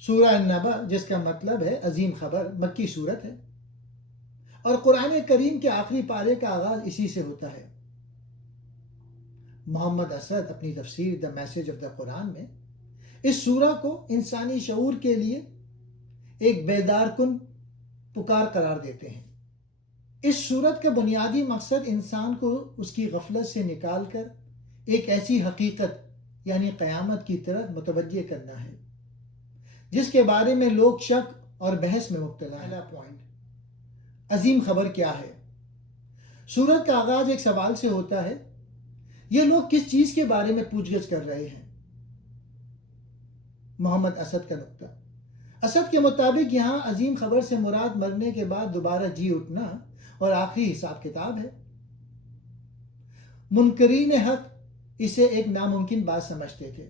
سورہ النبأ جس کا مطلب ہے عظیم خبر مکی صورت ہے، اور قرآن کریم کے آخری پارے کا آغاز اسی سے ہوتا ہے۔ محمد اسد اپنی تفسیر دا میسج آف دا قرآن میں اس سورہ کو انسانی شعور کے لیے ایک بیدار کن پکار قرار دیتے ہیں۔ اس سورت کا بنیادی مقصد انسان کو اس کی غفلت سے نکال کر ایک ایسی حقیقت یعنی قیامت کی طرف متوجہ کرنا ہے جس کے بارے میں لوگ شک اور بحث میں مبتلا ہیں۔ پہلا پوائنٹ، عظیم خبر کیا ہے؟ سورت کا آغاز ایک سوال سے ہوتا ہے، یہ لوگ کس چیز کے بارے میں پوچھ گچھ کر رہے ہیں؟ محمد اسد کا نقطہ، اسد کے مطابق یہاں عظیم خبر سے مراد مرنے کے بعد دوبارہ جی اٹھنا اور آخری حساب کتاب ہے۔ منکرین حق اسے ایک ناممکن بات سمجھتے تھے،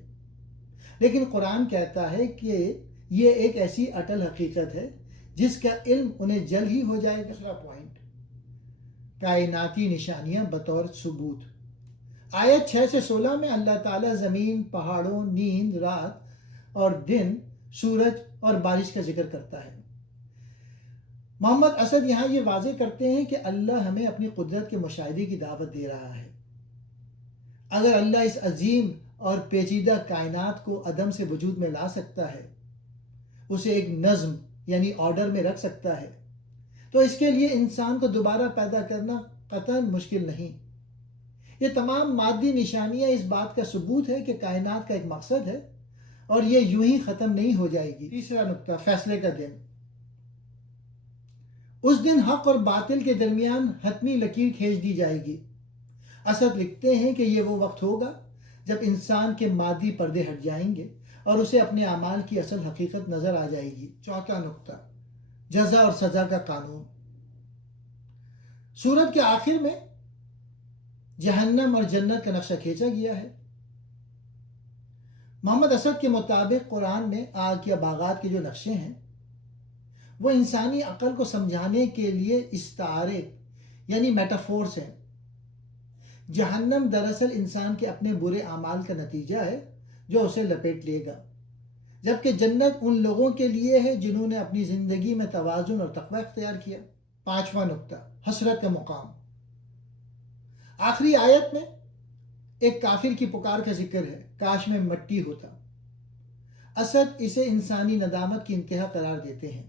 لیکن قرآن کہتا ہے کہ یہ ایک ایسی اٹل حقیقت ہے جس کا علم انہیں جلد ہی ہو جائے گا۔ دوسرا پوائنٹ، کائناتی نشانیاں بطور ثبوت۔ آیت 6 سے 16 میں اللہ تعالیٰ زمین، پہاڑوں، نیند، رات اور دن، سورج اور بارش کا ذکر کرتا ہے۔ محمد اسد یہاں یہ واضح کرتے ہیں کہ اللہ ہمیں اپنی قدرت کے مشاہدے کی دعوت دے رہا ہے۔ اگر اللہ اس عظیم اور پیچیدہ کائنات کو عدم سے وجود میں لا سکتا ہے، اسے ایک نظم یعنی آرڈر میں رکھ سکتا ہے، تو اس کے لیے انسان کو دوبارہ پیدا کرنا قطعاً مشکل نہیں۔ یہ تمام مادی نشانیاں اس بات کا ثبوت ہے کہ کائنات کا ایک مقصد ہے اور یہ یوں ہی ختم نہیں ہو جائے گی۔ تیسرا نقطہ، فیصلے کا دن۔ اس دن حق اور باطل کے درمیان حتمی لکیر کھینچ دی جائے گی۔ اسد لکھتے ہیں کہ یہ وہ وقت ہوگا جب انسان کے مادی پردے ہٹ جائیں گے اور اسے اپنے اعمال کی اصل حقیقت نظر آ جائے گی۔ چوتھا نقطہ، جزا اور سزا کا قانون۔ سورت کے آخر میں جہنم اور جنت کا نقشہ کھینچا گیا ہے۔ محمد اسد کے مطابق قرآن میں آگ یا باغات کے جو نقشے ہیں وہ انسانی عقل کو سمجھانے کے لیے استعارے یعنی میٹافورس ہیں۔ جہنم دراصل انسان کے اپنے برے اعمال کا نتیجہ ہے جو اسے لپیٹ لے گا، جبکہ جنت ان لوگوں کے لیے ہے جنہوں نے اپنی زندگی میں توازن اور تقوی اختیار کیا۔ پانچواں نقطہ، حسرت کا مقام۔ آخری آیت میں ایک کافر کی پکار کا ذکر ہے، کاش میں مٹی ہوتا۔ اسد اسے انسانی ندامت کی انتہا قرار دیتے ہیں۔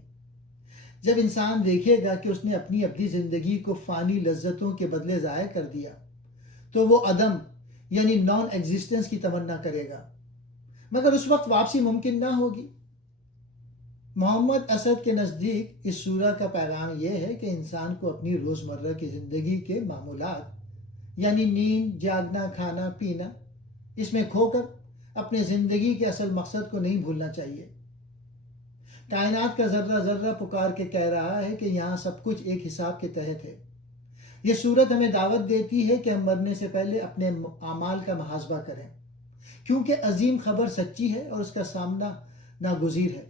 جب انسان دیکھے گا کہ اس نے اپنی زندگی کو فانی لذتوں کے بدلے ضائع کر دیا تو وہ عدم یعنی نان ایگزسٹنس کی تمنا کرے گا، مگر اس وقت واپسی ممکن نہ ہوگی۔ محمد اسد کے نزدیک اس سورہ کا پیغام یہ ہے کہ انسان کو اپنی روزمرہ کی زندگی کے معمولات یعنی نیند، جاگنا، کھانا، پینا، اس میں کھو کر اپنے زندگی کے اصل مقصد کو نہیں بھولنا چاہیے۔ کائنات کا ذرہ ذرہ پکار کے کہہ رہا ہے کہ یہاں سب کچھ ایک حساب کے تحت ہے۔ یہ سورت ہمیں دعوت دیتی ہے کہ ہم مرنے سے پہلے اپنے اعمال کا محاسبہ کریں، کیونکہ عظیم خبر سچی ہے اور اس کا سامنا ناگزیر ہے۔